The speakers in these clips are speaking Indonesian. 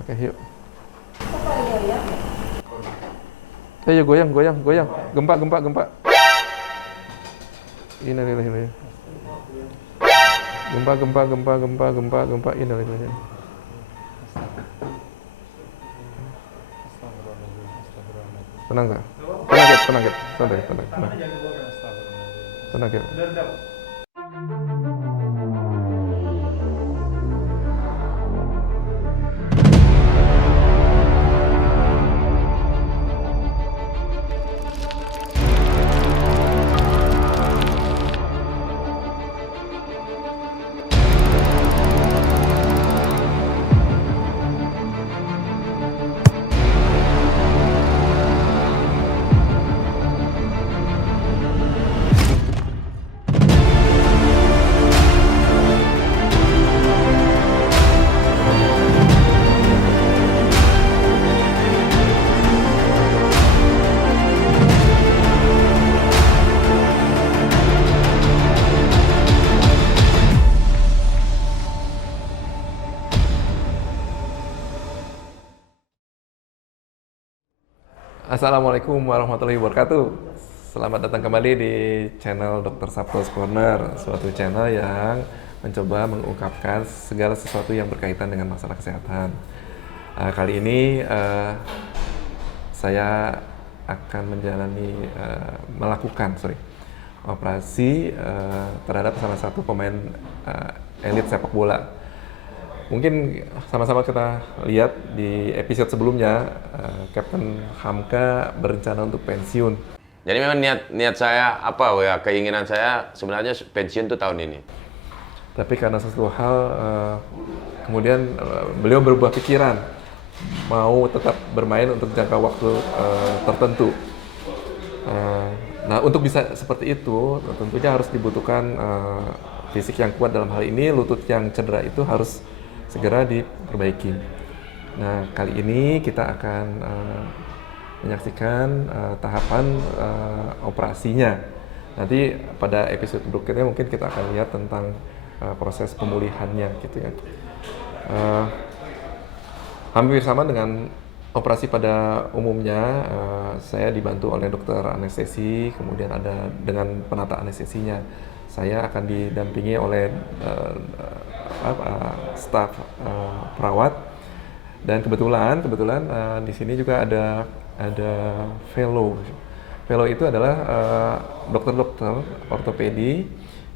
Oke, yuk. Ayo goyang, goyang, goyang. Gempa, gempa, gempa. Ini. Gempa, gempa, gempa, gempa, gempa, gempa. Ini. Tenang nggak? Tenang, Gap. Santai, tenang. Tenang, Gap. Assalamualaikum warahmatullahi wabarakatuh. Selamat datang kembali di channel Dr. Sabto's Corner, suatu channel yang mencoba mengungkapkan segala sesuatu yang berkaitan dengan masalah kesehatan. Kali ini saya akan melakukan operasi terhadap salah satu pemain elit sepak bola. Mungkin sama-sama kita lihat di episode sebelumnya, Kapten Hamka berencana untuk pensiun. Jadi memang niat saya keinginan saya sebenarnya pensiun tuh tahun ini. Tapi karena sesuatu hal, kemudian beliau berubah pikiran, mau tetap bermain untuk jangka waktu tertentu. Nah, untuk bisa seperti itu, tentunya harus dibutuhkan fisik yang kuat. Dalam hal ini, lutut yang cedera itu harus segera diperbaiki. Nah, kali ini kita akan menyaksikan tahapan operasinya. Nanti pada episode berikutnya mungkin kita akan lihat tentang proses pemulihannya, gitu ya. Hampir sama dengan operasi pada umumnya, saya dibantu oleh dokter anestesi, kemudian ada dengan penata anestesinya. Saya akan didampingi oleh staf perawat, dan kebetulan di sini juga ada fellow. Fellow itu adalah dokter-dokter ortopedi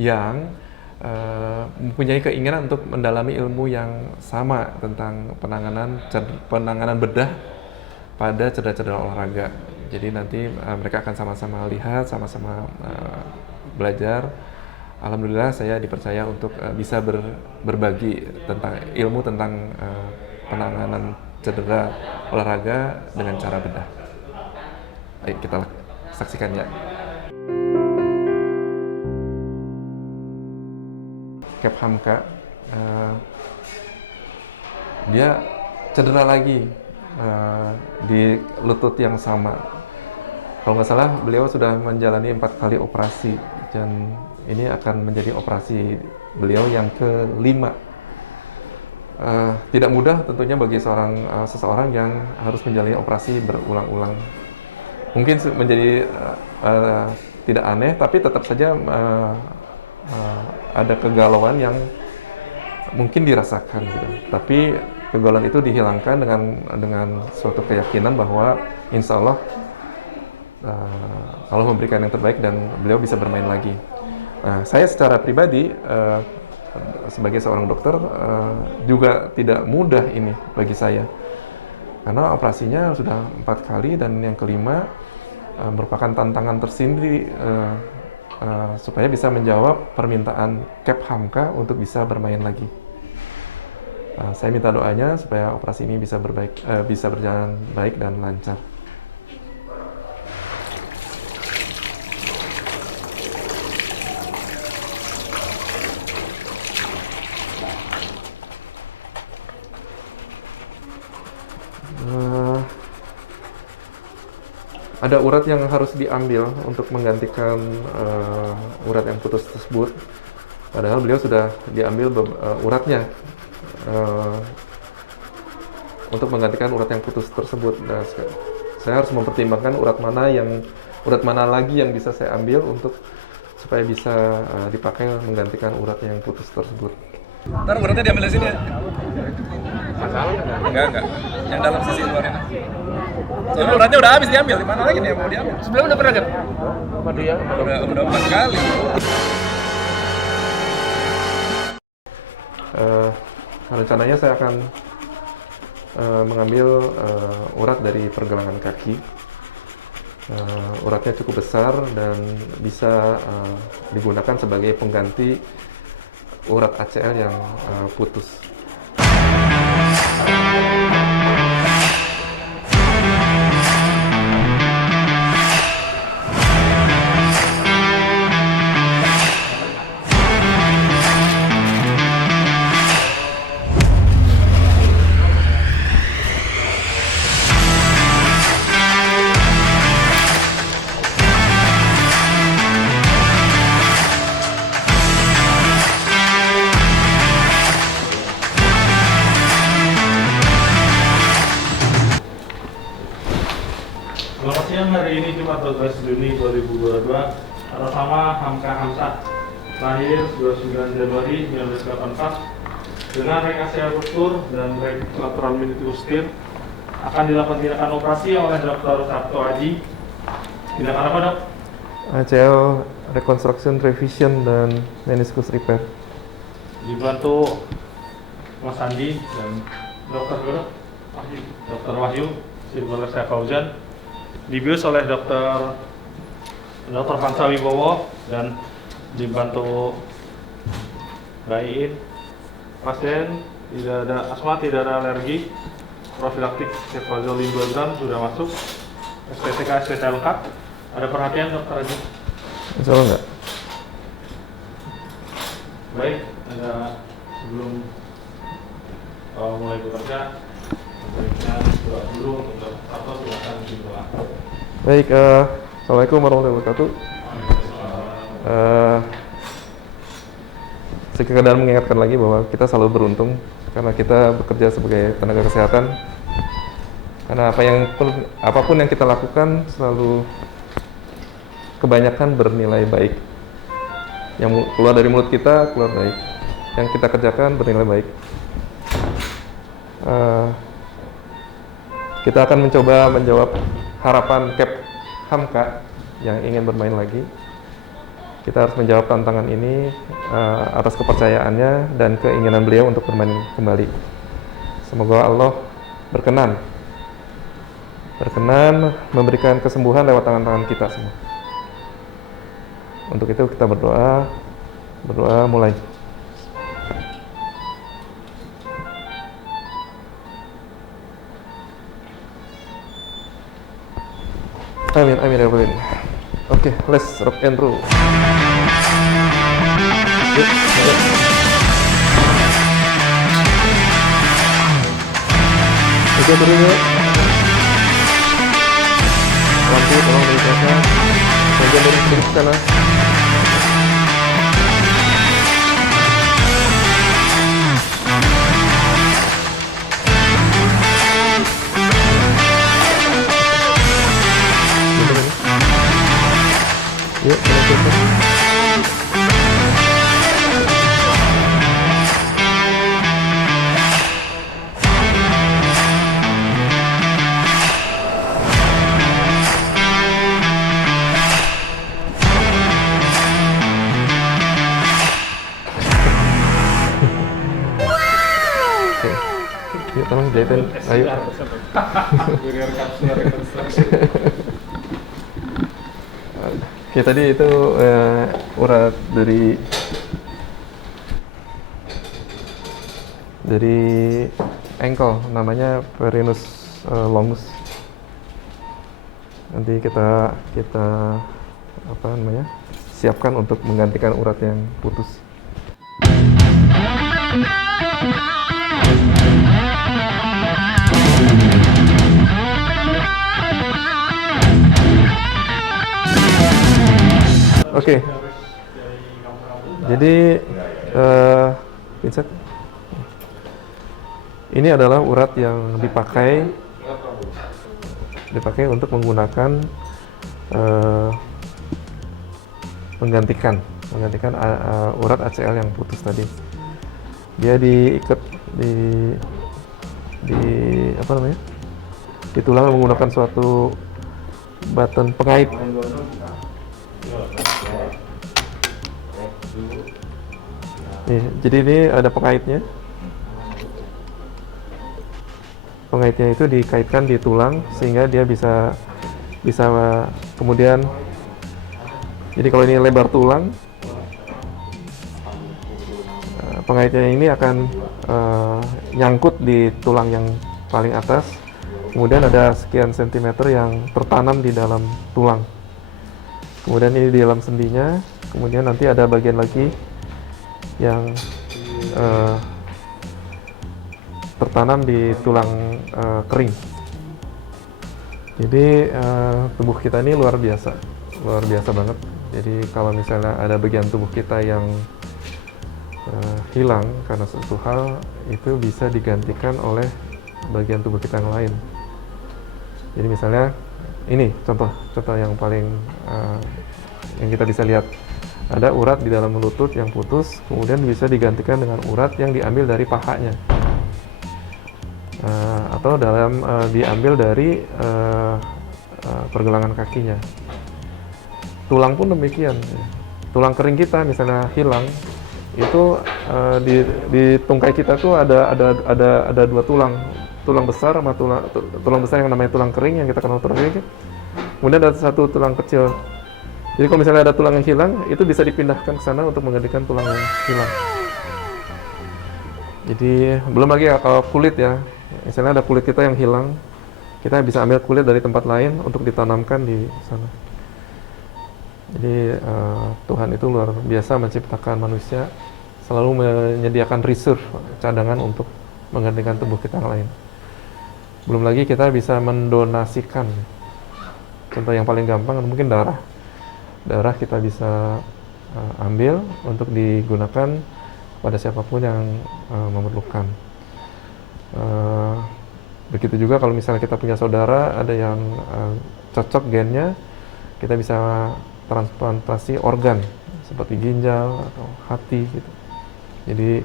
yang mempunyai keinginan untuk mendalami ilmu yang sama tentang penanganan bedah pada cedera-cedera olahraga. Jadi nanti mereka akan sama-sama lihat, sama-sama belajar. Alhamdulillah saya dipercaya untuk bisa berbagi tentang ilmu tentang penanganan cedera olahraga dengan cara bedah. Ayo kita saksikan ya. Cap Hamka, dia cedera lagi di lutut yang sama. Kalau nggak salah beliau sudah menjalani 4 kali operasi, dan ini akan menjadi operasi beliau yang ke-5. Tidak mudah tentunya bagi seseorang yang harus menjalani operasi berulang-ulang. Mungkin menjadi tidak aneh, tapi tetap saja ada kegalauan yang mungkin dirasakan, gitu. Tapi kegalauan itu dihilangkan dengan suatu keyakinan bahwa insya Allah Allah memberikan yang terbaik dan beliau bisa bermain lagi. Nah, saya secara pribadi sebagai seorang dokter juga tidak mudah ini bagi saya, karena operasinya sudah 4 kali dan yang ke-5 merupakan tantangan tersendiri supaya bisa menjawab permintaan Cap Hamka untuk bisa bermain lagi. Saya minta doanya supaya operasi ini bisa berjalan baik dan lancar. Ada urat yang harus diambil untuk menggantikan urat yang putus tersebut. Padahal beliau sudah diambil uratnya. untuk menggantikan urat yang putus tersebut. Nah, saya harus mempertimbangkan urat mana lagi yang bisa saya ambil untuk supaya bisa dipakai menggantikan urat yang putus tersebut. Ntar uratnya diambil dari sini ya? Masalah nggak? Enggak. Yang dalam sisi luar ini. Soalnya uratnya udah habis diambil, di mana lagi nih yang mau diambil? Sebelumnya udah pernah kan? Waduh ya. Udah 4 kali. Rencananya saya akan mengambil urat dari pergelangan kaki. Uratnya cukup besar dan bisa digunakan sebagai pengganti urat ACL yang putus. Selamat siang, hari ini Jumat 12 Juni 2022 atas nama Hamka Hamzah, lahir 29 Januari 1984 dengan rek ACL ruptur dan rek lateral meniscus tear akan dilakukan tindakan operasi oleh Dr. Sabto Aji. Tindakan apa, Dok? ACL reconstruction, revision, dan meniscus repair. Dibantu Mas Andi dan Dr. Wahyu, Sirkuler Syah Fauzan, dibius oleh Dr. Fansa Wibowo dan dibantu Mbak Iin. Pasien tidak ada asma, tidak ada alergi, profilaktik cefazolin 2 gram sudah masuk, SPTK SPT lengkap. Ada perhatian, Dokter Haji? Insya Allah enggak. Baik, ada sebelum mulai bekerja, baiknya doa dulu untuk Sabto, silakan berdoa. Baik, Assalamualaikum warahmatullahi wabarakatuh. Sekedar mengingatkan lagi bahwa kita selalu beruntung karena kita bekerja sebagai tenaga kesehatan. Karena apapun yang kita lakukan selalu kebanyakan bernilai baik. Yang keluar dari mulut kita keluar baik. Yang kita kerjakan bernilai baik. Kita akan mencoba menjawab harapan Kep Hamka yang ingin bermain lagi. Kita harus menjawab tantangan ini atas kepercayaannya dan keinginan beliau untuk bermain kembali. Semoga Allah berkenan memberikan kesembuhan lewat tangan-tangan kita semua. Untuk itu kita berdoa mulai. Amin, amin ya Rabbal Alamin. Oke, let's rock and roll. Yuk, yuk. Oke, turun yuk. Lampu tolong dari belakang. Bagian dari sedikit ke kanan. Yuk, yuk, tolong jahitin. Ayo. Oke, tadi itu urat dari ankle, namanya perenus longus. Nanti kita siapkan untuk menggantikan urat yang putus. Oke. Jadi Vincent, Ini adalah urat yang dipakai untuk menggunakan menggantikan urat ACL yang putus tadi. Dia diikat di apa namanya? Di tulang menggunakan suatu button pengait. Nih, jadi ini ada pengaitnya. Pengaitnya itu dikaitkan di tulang sehingga dia bisa kemudian, jadi kalau ini lebar tulang, pengaitnya ini akan nyangkut di tulang yang paling atas, kemudian ada sekian sentimeter yang tertanam di dalam tulang, kemudian ini di dalam sendinya, kemudian nanti ada bagian lagi yang tertanam di tulang kering. Jadi tubuh kita ini luar biasa banget. Jadi kalau misalnya ada bagian tubuh kita yang hilang karena suatu hal, itu bisa digantikan oleh bagian tubuh kita yang lain. Jadi misalnya ini contoh yang paling yang kita bisa lihat, ada urat di dalam lutut yang putus, kemudian bisa digantikan dengan urat yang diambil dari pahanya. Atau diambil dari pergelangan kakinya. Tulang pun demikian. Tulang kering kita misalnya hilang, itu di tungkai kita tuh ada dua tulang besar sama tulang besar yang namanya tulang kering yang kita kenal tulang kering. Kemudian ada satu tulang kecil. Jadi kalau misalnya ada tulang yang hilang, itu bisa dipindahkan ke sana untuk menggantikan tulang yang hilang. Jadi belum lagi kalau kulit ya. Misalnya ada kulit kita yang hilang, kita bisa ambil kulit dari tempat lain untuk ditanamkan di sana. Jadi Tuhan itu luar biasa menciptakan manusia, selalu menyediakan reserve, cadangan untuk menggantikan tubuh kita yang lain. Belum lagi kita bisa mendonasikan. Contoh yang paling gampang mungkin darah. Darah kita bisa ambil untuk digunakan pada siapapun yang memerlukan. Begitu juga kalau misalnya kita punya saudara ada yang cocok gennya, kita bisa transplantasi organ seperti ginjal atau hati gitu. Jadi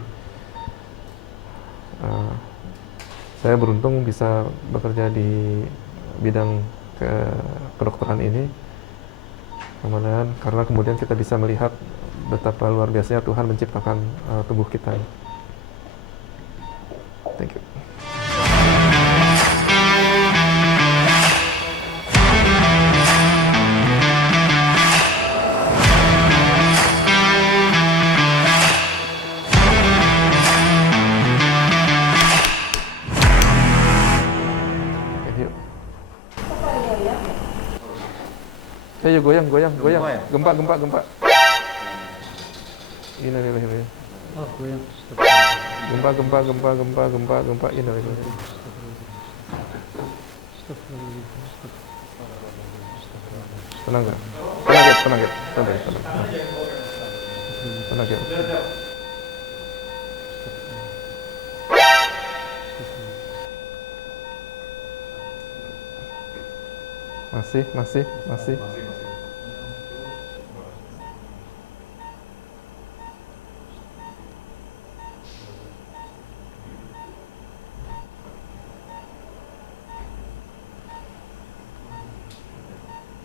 saya beruntung bisa bekerja di bidang kedokteran ini, karena kemudian kita bisa melihat betapa luar biasanya Tuhan menciptakan tubuh kita. Thank you. Ayo goyang. Gempa. Ini. Oh, goyang. Gempa. Ini. Tenang gak? Tenang. Masih.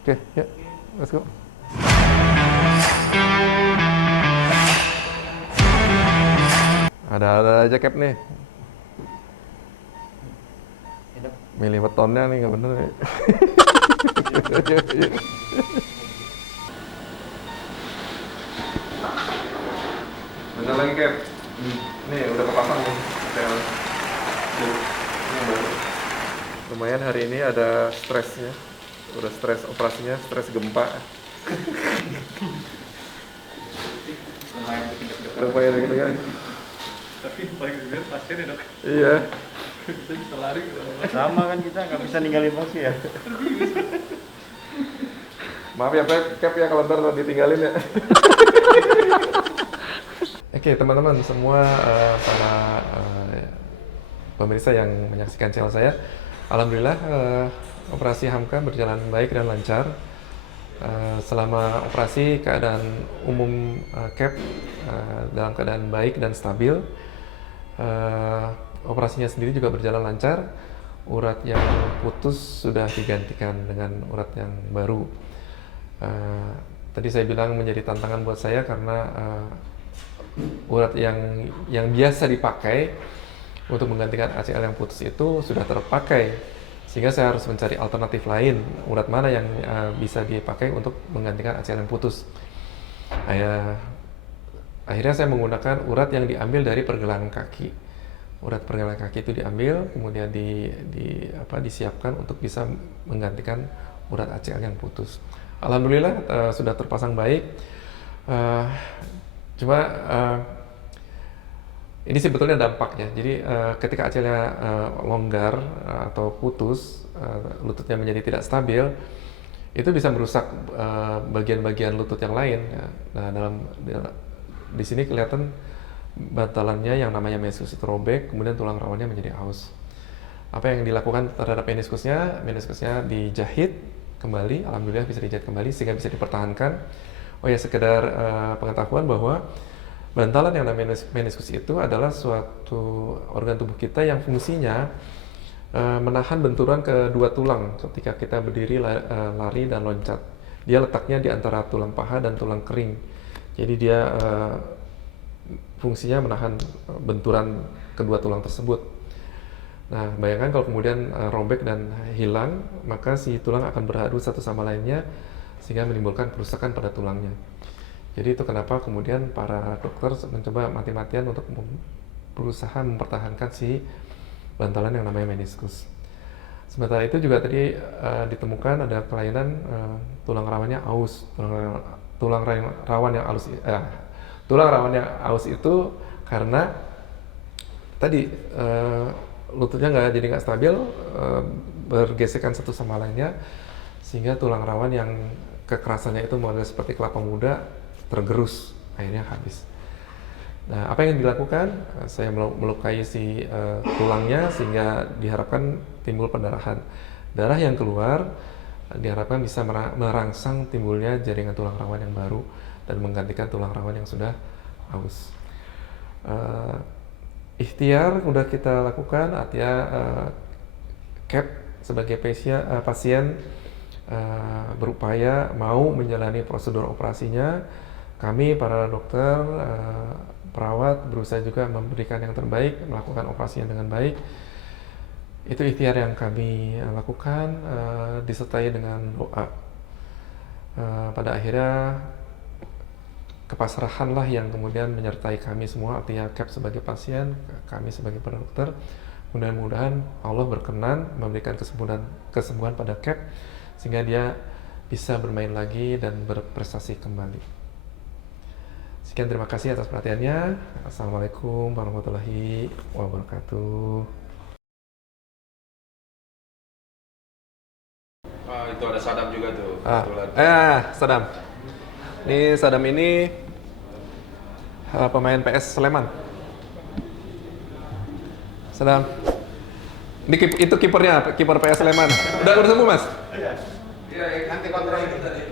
Oke, ya, let's go. Ada aja cap nih. Milih betonnya nih, nggak bener nih. Bentar lagi cap. Nih udah kepasang nih. Lumayan hari ini ada stresnya. Udah stres operasinya, stres gempa. Lumayan gitu kan. Tapi paling gede pasien ya dok. Iya. Kita bisa lari. Sama kan kita nggak bisa ninggalin pasien. Maaf ya Cap ya kalau ntar ditinggalin ya. Oke teman-teman semua para pemirsa yang menyaksikan channel saya. Alhamdulillah operasi Hamka berjalan baik dan lancar. Selama operasi keadaan umum CAP dalam keadaan baik dan stabil. Operasinya sendiri juga berjalan lancar. Urat yang putus sudah digantikan dengan urat yang baru. Tadi saya bilang menjadi tantangan buat saya karena urat yang biasa dipakai untuk menggantikan ACL yang putus itu sudah terpakai, sehingga saya harus mencari alternatif lain, urat mana yang bisa dipakai untuk menggantikan ACL yang putus. Akhirnya saya menggunakan urat yang diambil dari pergelangan kaki. Urat pergelangan kaki itu diambil, kemudian disiapkan untuk bisa menggantikan urat ACL yang putus. Alhamdulillah sudah terpasang baik. Cuma ini sebetulnya dampaknya. Jadi ketika ACL-nya longgar atau putus, lututnya menjadi tidak stabil, itu bisa merusak bagian-bagian lutut yang lain. Nah, di sini kelihatan bantalannya yang namanya meniskus itu robek, kemudian tulang rawannya menjadi aus. Apa yang dilakukan terhadap meniskusnya? Meniskusnya dijahit kembali, alhamdulillah bisa dijahit kembali sehingga bisa dipertahankan. Oh ya, sekedar pengetahuan bahwa bantalan yang namanya meniskus itu adalah suatu organ tubuh kita yang fungsinya menahan benturan kedua tulang ketika kita berdiri, lari, dan loncat. Dia letaknya di antara tulang paha dan tulang kering. Jadi dia fungsinya menahan benturan kedua tulang tersebut. Nah, bayangkan kalau kemudian robek dan hilang, maka si tulang akan beradu satu sama lainnya sehingga menimbulkan kerusakan pada tulangnya. Jadi itu kenapa kemudian para dokter mencoba mati-matian untuk berusaha mempertahankan si bantalan yang namanya meniskus. Sementara itu juga tadi ditemukan ada kelainan tulang rawannya aus. Tulang rawan yang aus itu karena tadi lututnya nggak stabil, bergesekan satu sama lainnya, sehingga tulang rawan yang kekerasannya itu model seperti kelapa muda tergerus, akhirnya habis. Nah, apa yang dilakukan? Saya melukai si tulangnya sehingga diharapkan timbul pendarahan. Darah yang keluar diharapkan bisa merangsang timbulnya jaringan tulang rawan yang baru dan menggantikan tulang rawan yang sudah aus. Ikhtiar sudah kita lakukan, artinya CAP sebagai pasien berupaya mau menjalani prosedur operasinya. Kami para dokter, perawat berusaha juga memberikan yang terbaik, melakukan operasinya dengan baik. Itu ikhtiar yang kami lakukan, disertai dengan doa. Pada akhirnya kepasrahanlah yang kemudian menyertai kami semua, artinya CAP sebagai pasien, kami sebagai para dokter. Mudah-mudahan Allah berkenan memberikan kesembuhan pada CAP sehingga dia bisa bermain lagi dan berprestasi kembali. Sekian, terima kasih atas perhatiannya. Assalamualaikum warahmatullahi wabarakatuh. Itu ada Sadam juga tuh. Sadam. Ini Sadam ini pemain PS Sleman. Sadam. Itu kipernya, kiper PS Sleman. Udah sembuh, Mas? Iya, nanti kontrol itu tadi.